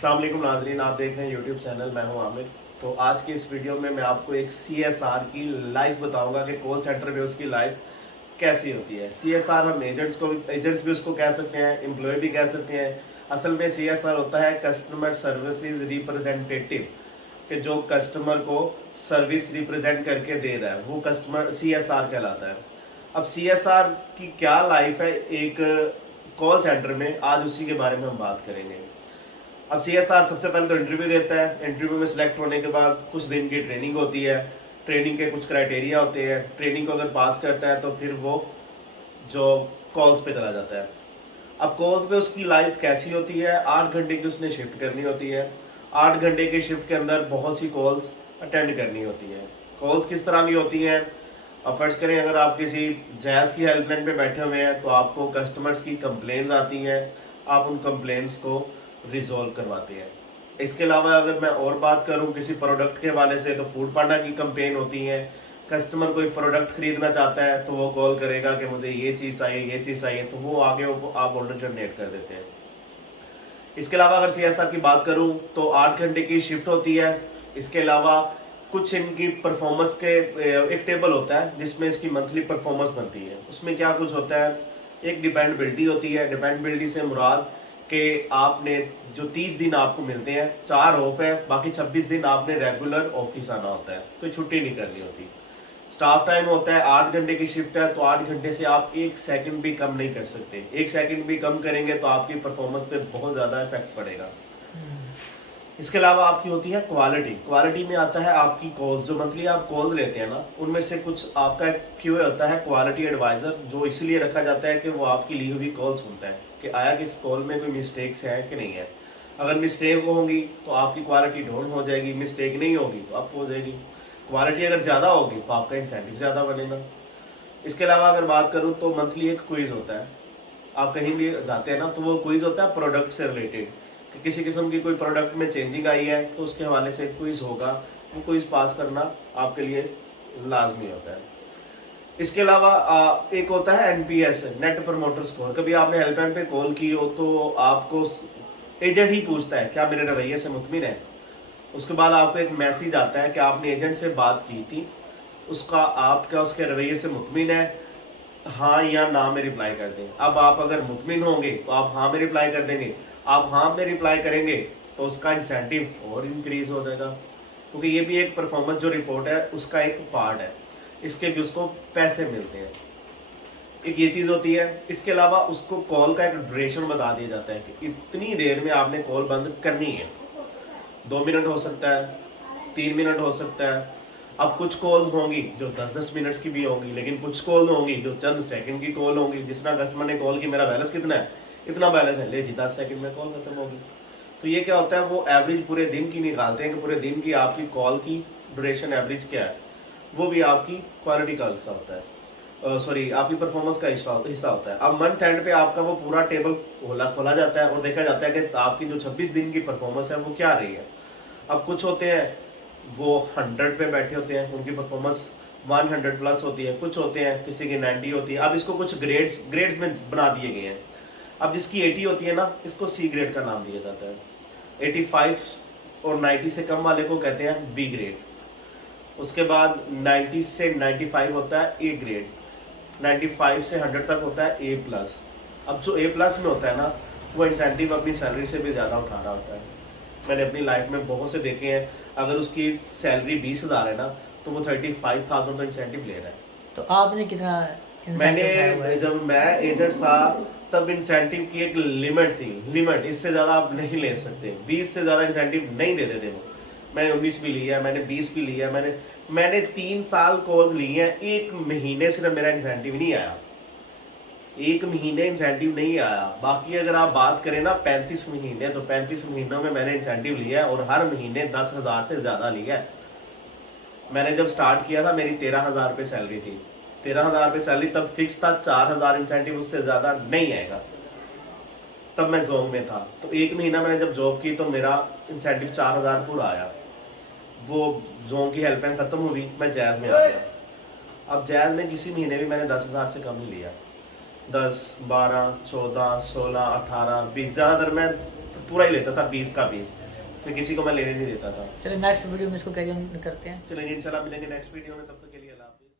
अस्सलाम वालेकुम नाज़रीन, आप देख रहे हैं यूट्यूब चैनल। मैं हूं आमिर। तो आज की इस वीडियो में मैं आपको एक CSR की लाइफ बताऊंगा कि कॉल सेंटर में उसकी लाइफ कैसी होती है। CSR हम एजेंट्स भी उसको कह सकते हैं, एम्प्लॉय भी कह सकते हैं। असल में CSR होता है कस्टमर सर्विसेज रिप्रेजेंटेटिव, कि जो कस्टमर को सर्विस रिप्रेजेंट करके दे रहा है वो कस्टमर CSR कहलाता है। अब CSR की क्या लाइफ है एक कॉल सेंटर में, आज उसी के बारे में हम बात करेंगे। अब CSR सबसे पहले तो इंटरव्यू देता है। इंटरव्यू में सिलेक्ट होने के बाद कुछ दिन की ट्रेनिंग होती है। ट्रेनिंग के कुछ क्राइटेरिया होते हैं। ट्रेनिंग को अगर पास करता है तो फिर वो जो कॉल्स पे चला जाता है। अब कॉल्स पे उसकी लाइफ कैसी होती है, 8 घंटे की उसने शिफ्ट करनी होती है। 8 घंटे की शिफ्ट के अंदर बहुत सी कॉल्स अटेंड करनी होती है। कॉल्स किस तरह की होती हैं, अब फर्ज करें अगर आप किसी जैज़ की हेल्पलाइन पे बैठे हुए हैं तो आपको कस्टमर्स की कंप्लेंट्स आती हैं, आप उन कंप्लेंट्स को रिजॉल्व करवाते हैं। इसके अलावा अगर मैं और बात करूं किसी प्रोडक्ट के हवाले से तो फूड पांडा की कंप्लेन होती है। कस्टमर कोई प्रोडक्ट खरीदना चाहता है तो वो कॉल करेगा कि मुझे ये चीज़ चाहिए, तो वो आगे आप ऑर्डर जनरेट कर देते हैं। इसके अलावा अगर CSR की बात करूं तो 8 घंटे की शिफ्ट होती है। इसके अलावा कुछ इनकी परफॉर्मेंस के एक टेबल होता है जिसमें इसकी मंथली परफॉर्मेंस बनती है। उसमें क्या कुछ होता है, एक डिपेंडेबिलिटी होती है। डिपेंडेबिलिटी से मुराद कि आपने जो 30 दिन आपको मिलते हैं, 4 ऑफ है, बाकी 26 दिन आपने रेगुलर ऑफिस आना होता है, कोई छुट्टी नहीं करनी होती। स्टाफ टाइम होता है 8 घंटे की शिफ्ट है तो 8 घंटे से आप 1 सेकंड भी कम नहीं कर सकते। 1 सेकंड भी कम करेंगे तो आपकी परफॉर्मेंस पे बहुत ज़्यादा इफेक्ट पड़ेगा। इसके अलावा आपकी होती है क्वालिटी। क्वालिटी में आता है आपकी कॉल्स, जो मंथली आप कॉल्स लेते हैं ना, उनमें से कुछ आपका एक QA होता है, क्वालिटी एडवाइज़र, जो इसलिए रखा जाता है कि वो आपकी ली हुई कॉल सुनता है कि आया कि इस कॉल में कोई मिस्टेक्स हैं कि नहीं है। अगर मिस्टेक होंगी तो आपकी क्वालिटी डाउन हो जाएगी, मिस्टेक नहीं होगी तो अप हो जाएगी। क्वालिटी अगर ज़्यादा होगी तो आपका इंसेंटिव ज़्यादा बनेगा। इसके अलावा अगर बात करूँ तो मंथली एक क्विज़ होता है। आप कहीं भी जाते हैं ना तो वो क्विज़ होता है प्रोडक्ट से रिलेटेड, कि किसी किस्म की कोई प्रोडक्ट में चेंजिंग आई है तो उसके हवाले से क्विज़ होगा। वो क्विज़ पास करना आपके लिए लाजमी होता है। इसके अलावा एक होता है NPS, नेट प्रमोटर स्कोर। कभी आपने हेल्पलाइन पे कॉल की हो तो आपको एजेंट ही पूछता है क्या मेरे रवैये से मुतमिन है। उसके बाद आपको एक मैसेज आता है कि आपने एजेंट से बात की थी, उसका आपका उसके रवैये से मुतमिन है, हाँ या ना में रिप्लाई कर दें। अब आप अगर मुतमिन होंगे तो आप हाँ में रिप्लाई कर देंगे। आप हाँ में रिप्लाई करेंगे तो उसका इंसेंटिव और इंक्रीज हो जाएगा, क्योंकि ये भी एक परफॉर्मेंस जो रिपोर्ट है उसका एक पार्ट है, इसके भी उसको पैसे मिलते हैं। एक ये चीज़ होती है। इसके अलावा उसको कॉल का एक ड्यूरेशन बता दिया जाता है कि इतनी देर में आपने कॉल बंद करनी है। 2 मिनट हो सकता है, 3 मिनट हो सकता है। अब कुछ कॉल होंगी जो 10-10 मिनट्स की भी होंगी, लेकिन कुछ कॉल होंगी जो चंद सेकंड की कॉल होंगी। जिस तरह कस्टमर ने कॉल की मेरा बैलेंस कितना है, इतना बैलेंस है, ले जी 10 सेकंड में कॉल खत्म होगी। तो ये क्या होता है, वो एवरेज पूरे दिन की निकालते हैं कि पूरे दिन की आपकी कॉल की ड्यूरेशन एवरेज क्या है। वो भी आपकी क्वालिटी का हिस्सा होता है, सॉरी आपकी परफॉर्मेंस का हिस्सा होता है। अब मंथ एंड पे आपका वो पूरा टेबल खोला जाता है और देखा जाता है कि आपकी जो 26 दिन की परफॉर्मेंस है वो क्या रही है। अब कुछ होते हैं वो 100 पे बैठे होते हैं, उनकी परफॉर्मेंस 100 प्लस होती है। कुछ होते हैं किसी की 90 होती है। अब इसको कुछ ग्रेड्स में बना दिए गए हैं। अब जिसकी 80 होती है ना, इसको C ग्रेड का नाम दिया जाता है। 85 और 90 से कम वाले को कहते हैं B ग्रेड। उसके बाद 90 से 95 होता है A ग्रेड। 95 से 100 तक होता है A प्लस। अब जो A प्लस में होता है ना, वो इंसेंटिव अपनी सैलरी से भी ज़्यादा उठा रहा होता है। मैंने अपनी लाइफ में बहुत से देखे हैं, अगर उसकी सैलरी 20,000 है ना तो वो 35,000 तो इंसेंटिव ले रहा है। तो आपने कितना मैंने जब मैं एजेंट था तब इंसेंटिव की एक लिमिट थी, लिमिट, इससे ज़्यादा आप नहीं ले सकते। 20 से ज़्यादा इंसेंटिव नहीं दे देते वो। मैंने 19 भी लिया है, मैंने 20 भी लिया है, मैंने 3 साल कॉल्स ली हैं। 1 महीने सिर्फ मेरा इंसेंटिव नहीं आया, 1 महीने इंसेंटिव नहीं आया। बाकी अगर आप बात करें ना 35 महीने, तो 35 महीनों में मैंने इंसेंटिव लिया है और हर महीने 10,000 से ज़्यादा लिया है। मैंने जब स्टार्ट किया था मेरी 13,000 रुपये सैलरी थी। 13,000 रुपये सैलरी तब फिक्स था, 4,000 इंसेंटिव, उससे ज़्यादा नहीं आएगा। तब मैं जॉब में था तो 1 महीना मैंने जब जॉब की तो मेरा इंसेंटिव 4,000 पूरा आया। वो जोन की हेल्पलाइन ख़त्म हुई, मैं जैज़ में आ गया। अब जैज़ में किसी महीने भी मैंने 10,000 से कम नहीं लिया। 10, 12, 14, 16, 18, 20, ज़्यादातर मैं पूरा ही लेता था 20 का 20, फिर किसी को मैं लेने नहीं देता था। चलिए नेक्स्ट वीडियो में इसको कैरी ऑन करते हैं। चलिए इंशाल्लाह मिलेंगे नेक्स्ट वीडियो में, तब तक के लिए अल्लाह हाफिज़।